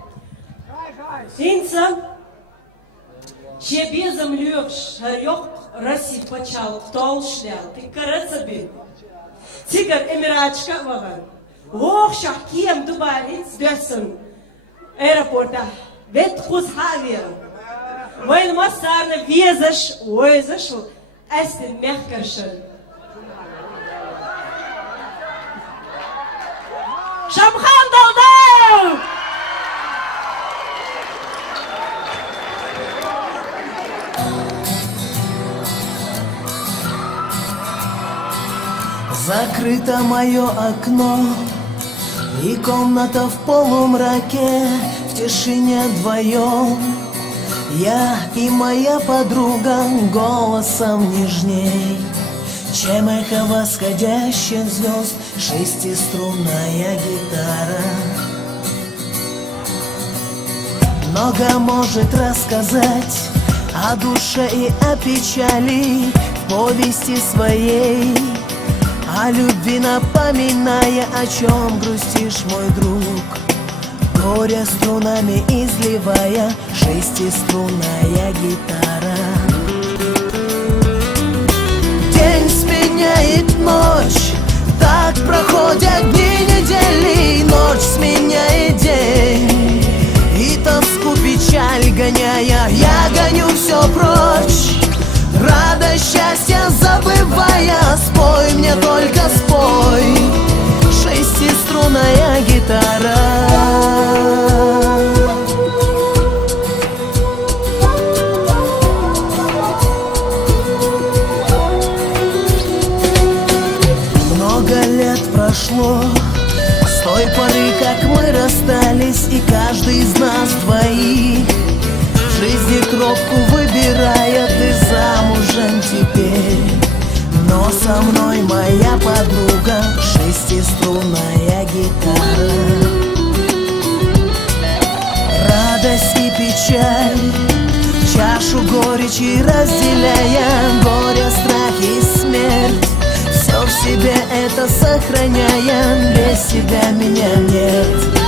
Инца, тебе землю шарёк рассип почал, тол шлял, ты карацаби. Тигр эмирачка ваган. Ох, шахкием дубарец дөсін. Аэропорта, вет хуз хавер. Вайн массарны везаш, ойзашыл, әстін мехкаршыл. Шамхан Далдау! Закрыто мое окно, и комната в полумраке, в тишине вдвоем. Я и моя подруга голосом нежней, чем эхо восходящих звезд, шестиструнная гитара. Много может рассказать о душе и о печали в повести своей, о любви напоминая, о чем грустишь, мой друг, горе струнами изливая, шестиструнная гитара. День сменяет ночь, так проходят дни недели, ночь сменяет день, и тоску, печаль гоняя, я гоню все прочь, радость, счастье забывая. Спой мне, только спой, шестиструнная гитара. Много лет прошло с той поры, как мы расстались, и каждый из нас двоих в жизни кропку выбирая. Ты замужем теперь, но со мной моя подруга, шестиструнная гитара. Радость и печаль, чашу горечи разделяя, горе, страх и смерть, все в себе это сохраняя. Без тебя меня нет.